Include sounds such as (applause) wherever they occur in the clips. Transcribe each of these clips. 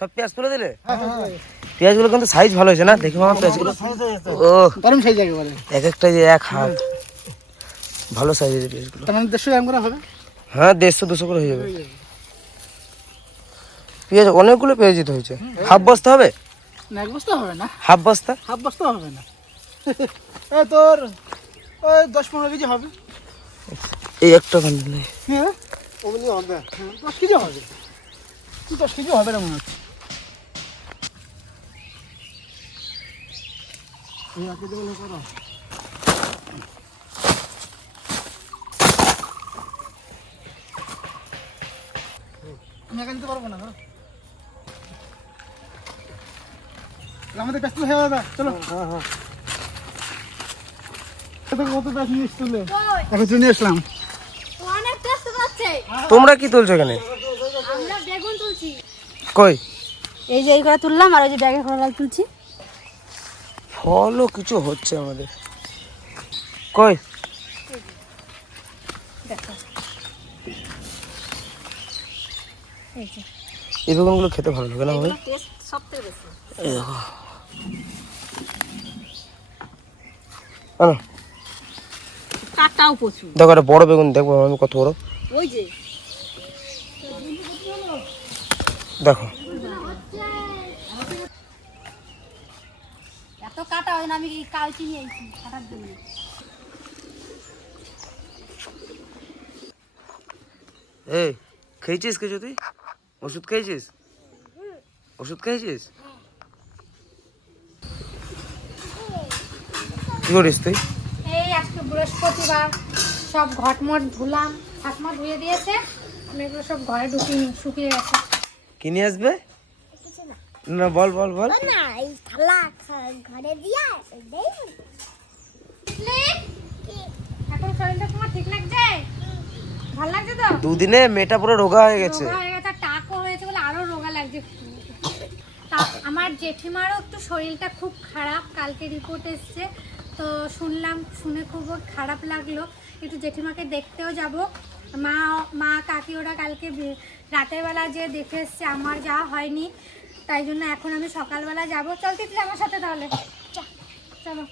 সব পেঁয়াজ তুলে দিলে? হ্যাঁ, পেঁয়াজগুলো কিন্তু সাইজ ভালো হয়েছে না? দেখি মামা পেঁয়াজগুলো ও। দারুণ সাইজ একেবারে এক একটা যে এক হাত। ভালো সাইজের পেঁয়াজগুলো। তার মানে দেড়শো গ্রাম করে হবে? হ্যাঁ দেড়শো দুশো করে হয়ে যাবে। পেঁয়াজ অনেকগুলো পেঁয়াজ দিতে হয়েছে। হাফ বস্তা হবে? না এক বস্তা হবে না। হাফ বস্তা? হাফ বস্তা হবে না। (laughs) এই তোর ওই দশ পনেরো কেজি হবে। এই একটা কান্দি হ্যাঁ? ওগুলি হবে হ্যাঁ, দশ কেজি হবে। দশ কেজি হবে না মনে হচ্ছে এই এক কেজি বলে করো। আমি একা নিতে পারব না ধরো। আমাদের ব্যস্ত হয়ে দাদা চলো। হ্যাঁ হ্যাঁ। তোমরা কি তুলছো এখানে? আমরা বেগুন তুলছি। কই? এই যে এই করে তুললাম আর ওই যে ব্যাগে খোলা তুলছি। ফলও কিছু হচ্ছে আমাদের। কই? দেখো এই বেগুনগুলো খেতে ভালো লাগে না ভাই? দেখো একটা বড় বেগুন দেখব আমি কত বড়। ওই যে। দেখো এত কাটা হয় না আমি কালচি নিয়ে আইছি কাটার জন্য। এই খেয়েছিস কিছু তুই? ওষুধ খেয়েছিস? ওষুধ খেয়েছিস? কি করিস তুই? এই আজকে বৃহস্পতিবার সব ঘটমট ধুলাম ঠাকমা ধুয়ে দিয়েছে আমি এগুলো সব ঘরে ঢুকিয়ে শুকিয়ে গেছে। কিনে আসবে? না বল বল বল। না এই থালা ঘরে দিয়া দেই এখন শরীরটা তোমার ঠিক লাগছে? ভালো লাগছে তো? দুদিনে মেয়েটা পুরো রোগা হয়ে গেছে। রোগা হয়ে গেছে টাকও হয়েছে বলে আরও রোগা লাগছে। তা আমার জেঠিমারও একটু শরীরটা খুব খারাপ কালকে রিপোর্ট এসছে। তো শুনলাম শুনে খুব খারাপ লাগল। একটু জেঠিমাকে দেখতেও যাব। মা মা কাকি ওরা কালকে রাতের বেলা যে দেখে এসছে আমার যাওয়া হয়নি। তাই জন্য এখন আমি সকালবেলা যাব। চল তিতলি আমার সাথে তাহলে। চলো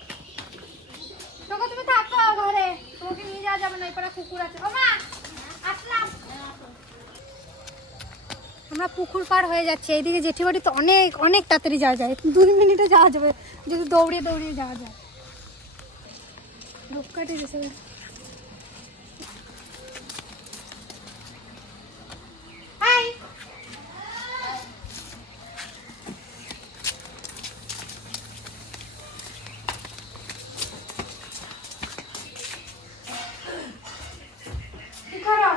তোকে তুমি থাকো ঘরে। তোমাকে নিয়ে যাওয়া যাবে না এরপরে কুকুর আছে। ও মা আসলাম। আমরা পুকুর পার হয়ে যাচ্ছি। এইদিকে জেঠিবাড়ি তো অনেক অনেক তাড়াতাড়ি যাওয়া যায়। দুই মিনিটে যাওয়া যাবে। যদি দৌড়িয়ে দৌড়িয়ে যাওয়া যায়। ধূপকাঠি গেছে হাই কি করো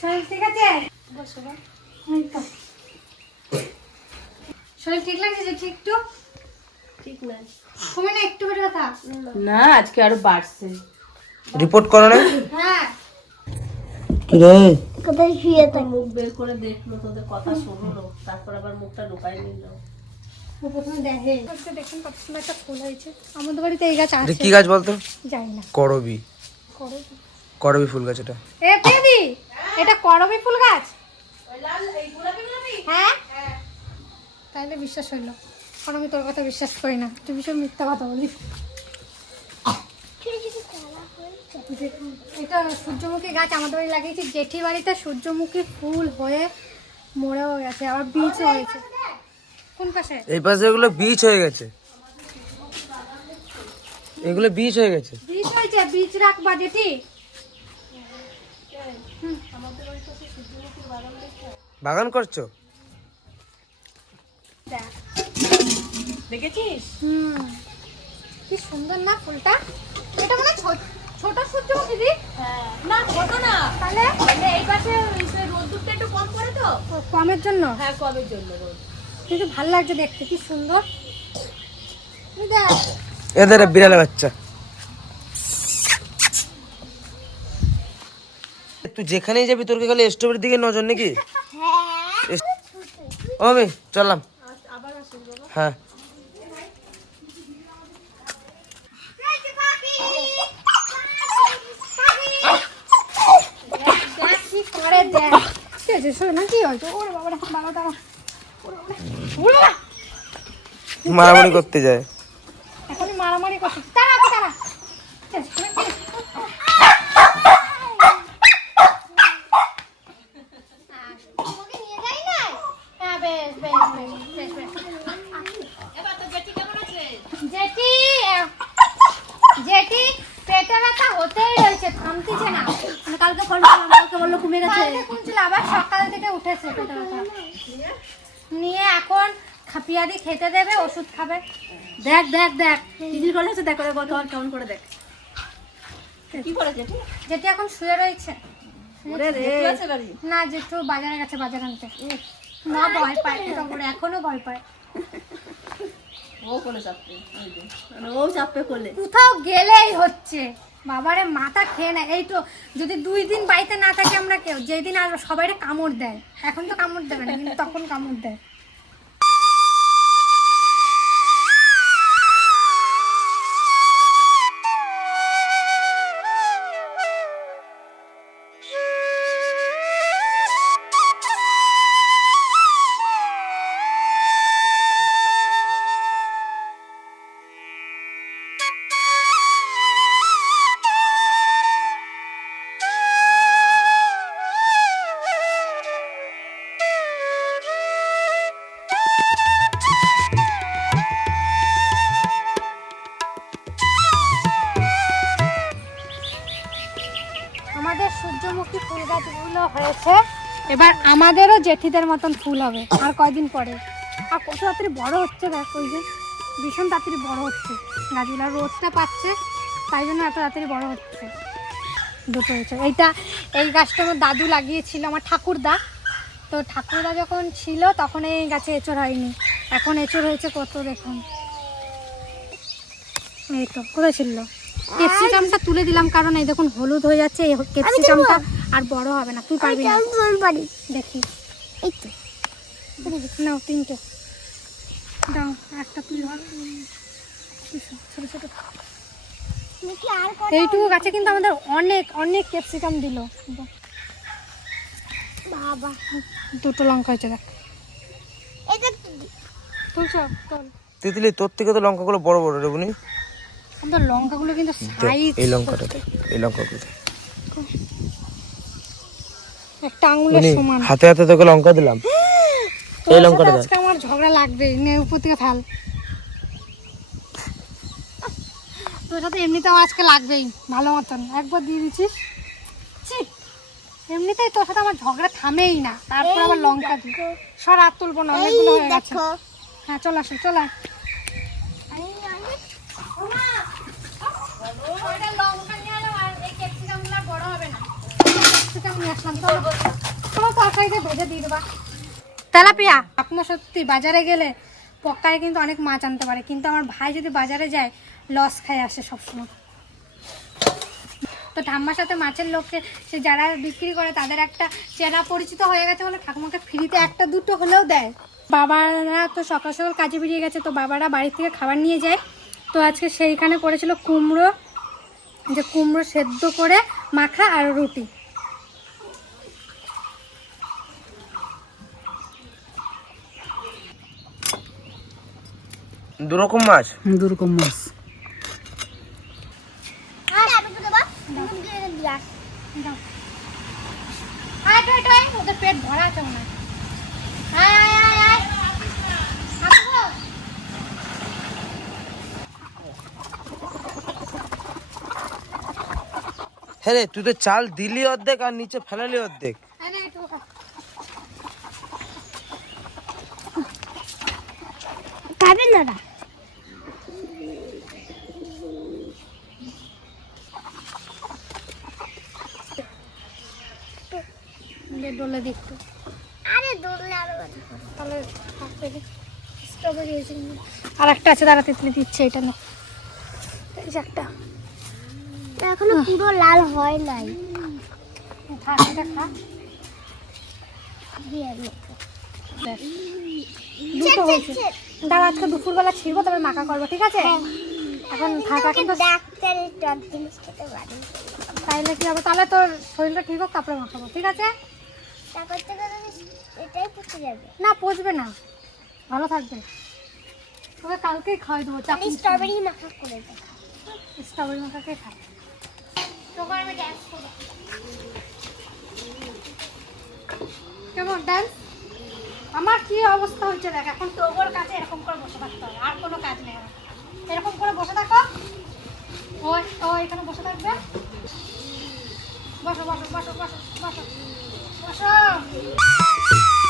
শরীর ঠিক আছে বসো বা। এই তো। শরীর ঠিক লাগছে যে ঠিক তো? ঠিক না। তুমি না একটু করে কথা। না আজকে আরও বাড়ছে। রিপোর্ট করো না? হ্যাঁ। কি রে? কোথায় শুয়ে থাকি? মুখ বের করে দেখল তোদের কথা শুনলো তারপর আবার মুখটা নিল। ও প্রথমে দেখে। আজকে দেখুন কত সুন্দর একটা ফুল হয়েছে। আমাদের বাড়িতে এই গাছ আছে। কি গাছ বলতো? জানি না। করবি। করবি? করবি ফুল গাছ এটা। এ দেবি! এটা করবি ফুল গাছ? হ্যাঁ? তাহলে বিশ্বাস হইল। কারণ আমি তোর কথা বিশ্বাস করি না। তুই ভীষণ মিথ্যা কথা বলিস। এটা সূর্যমুখী গাছ আমাদের বাড়ি লাগিয়েছি। জেঠি বাড়িতে সূর্যমুখী ফুল হয়ে মরেও গেছে আবার বীজ হয়েছে। কোন পাশে? এই পাশে এগুলো বীজ হয়ে গেছে। এগুলো বীজ হয়ে গেছে। বীজ হয়েছে বীজ রাখবা জেঠি। বাগান করছ? দেখেছিস? হুম। কি সুন্দর না ফুলটা? এটা মানে ছোট- ছোট সূর্যমুখী দি? না ছোট না। তাহলে? এই পাশে রোদ্দুরটা একটু কম পড়ে তো? কমের জন্য? হ্যাঁ কবে জন্য রোদ। কিন্তু ভালো লাগছে দেখতে কি সুন্দর। এদের বিড়ালের বাচ্চা। তুই যেখানেই যাবি তোর কি খালি স্ট্রবেরির দিকে নজর নাকি? ও আমি চললাম। হ্যাঁ! মারামারি করতে যায় এখনই মারামারি করছে তারা আছে তারা হ্যাঁ, জেঠি আহ, জেঠি পেটে ব্যথা হতেই রয়েছে থামতেছে না মানে কালকে ফোন করলাম কালকে বলল কমে গেছে কালকে শুনছিল আবার সকাল থেকে উঠেছে পেটে ব্যথা নিয়ে এখন খাপিয়াদি খেতে দেবে ওষুধ খাবে। দেখ দেখ দেখ। হচ্ছে দেখ ওদের কেমন কেমন করে দেখ। কি করেছে যেটি এখন শুয়ে রয়েছে। না যেটু বাজারে গেছে বাজার আনতে। না ভয় পায় এখনও ভয় পায়। ও যে। মানে ও করলে কোথাও গেলেই হচ্ছে। বাবারে, মাথা খেয়ে নেয়। এই তো, যদি দুই দিন বাড়িতে না থাকে আমরা কেউ, যেদিন আর সবাই কামড় দেয়। এখন তো কামড় দেবে না, কিন্তু তখন কামড় দেয়। এবার আমাদেরও জেঠিদের মতন ফুল হবে আর কয়দিন পরে। আর কত তাড়াতাড়ি বড় হচ্ছে দেখ ওই যে ভীষণ তাড়াতাড়ি বড় হচ্ছে। গাছগুলো রোদটা পাচ্ছে তাই জন্য এত তাড়াতাড়ি বড় হচ্ছে। দুটো হয়েছে এইটা এই গাছটা আমার দাদু লাগিয়েছিল আমার ঠাকুরদা। তো ঠাকুরদা যখন ছিল তখন এই গাছে এঁচড় হয়নি। এখন এঁচড় হয়েছে কত দেখুন। এই তো কোথায় ছিল? ক্যাপসিকামটা তুলে দিলাম কারণ এই দেখুন হলুদ হয়ে যাচ্ছে এই ক্যাপসিকামটা আর বড় হবে না তুই পারবি না। পারি। দেখি। এই তো। নাও তিনটে। দাও একটা তুই ধর। ছোট ছোট। এইটুকু গাছে কিন্তু আমাদের অনেক অনেক ক্যাপসিকাম দিল। বাবা। দুটো লঙ্কা হয়েছে দেখ। এটা তুলছ? চল তিতলি তোর থেকে তো লঙ্কাগুলো বড় বড় রে বুনি। আমাদের লঙ্কাগুলো কিন্তু সাইজ এই লঙ্কাটা এই লঙ্কাগুলো দেখ। একটা আঙুলের সমান। হাতে হাতে তোকে লঙ্কা দিলাম। এই লঙ্কাটা আজকে আমার ঝগড়া লাগবে। নে উপর থেকে ফেল। তোর সাথে এমনিতেও আজকে লাগবেই ভালো মতন। একবার দিয়ে দিচ্ছিস? এমনিতেই তোর সাথে আমার ঝগড়া থামেই না। তারপর আবার লঙ্কা দিই। সর আর তুলবো না অনেকগুলো হয়ে গেছে। হ্যাঁ চল আসো চল আয়। তেলাপিয়া? আপনার সত্যি বাজারে গেলে পক্কায় কিন্তু অনেক মাছ আনতে পারে কিন্তু আমার ভাই যদি বাজারে যায় লস খায় আসে সবসময়। তো ঠাম্মার সাথে মাছের লোককে সে যারা বিক্রি করে তাদের একটা চেনা পরিচিত হয়ে গেছে বলে ঠাকুমাকে ফ্রিতে একটা দুটো হলেও দেয়। বাবারা তো সকাল সকাল কাজে বেরিয়ে গেছে তো বাবারা বাড়ি থেকে খাবার নিয়ে যায়। তো আজকে সেইখানে করেছিল কুমড়ো যে কুমড়ো সেদ্ধ করে মাখা আর রুটি দু রকম মাছ দুরকম মাছ আর আলু দেবা নুন দিয়ে দিয়া দাও। আয় পেট ভরা আছে মনে হয়। আয়, আয়, আয়। আসব? হ্যাঁ রে তুই তো চাল দিলি অর্ধেক আর নিচে ফেলালি অর্ধেক আয় না, একটু খা। খাবেন না না দে, ডলে দি আরে তাহলে স্ট্রবেরি হয়েছে আর একটা আছে দাঁড়া তেতলি দিচ্ছে এটা না এই যে একটা। এখনও পুরো লাল হয় নাই। থাক এটা খা। দিয়ে দুটো হয়েছে। দাঁড়া আজকে দুপুরবেলা ছিড়বো তবে মাখা করব ঠিক আছে? এখন থাকা কিন্তু ডাক্তারের টক জিনিস খেতে পারি কি হবে? তাহলে তোর শরীরটা ঠিক হোক তারপরে মাখাবো ঠিক আছে? এটাই পুঁতে যাবে। না পচবে না। ভালো থাকবে। তোকে কালকেই খাওয়াই দেবো চাকরি স্ট্রবেরি মাখা করে দেবো। স্ট্রবেরি মাখাকে খাই আমি ড্যান্স করব। কেমন ডান্স আমার কি অবস্থা হচ্ছে দেখ এখন তোর কাছে এরকম করে বসে থাকতে হবে আর কোনো কাজ নেই এরকম করে বসে থাকো। ওই ও এখানে বসে থাকবে। বসো বসো বসো বসো বসো বসো।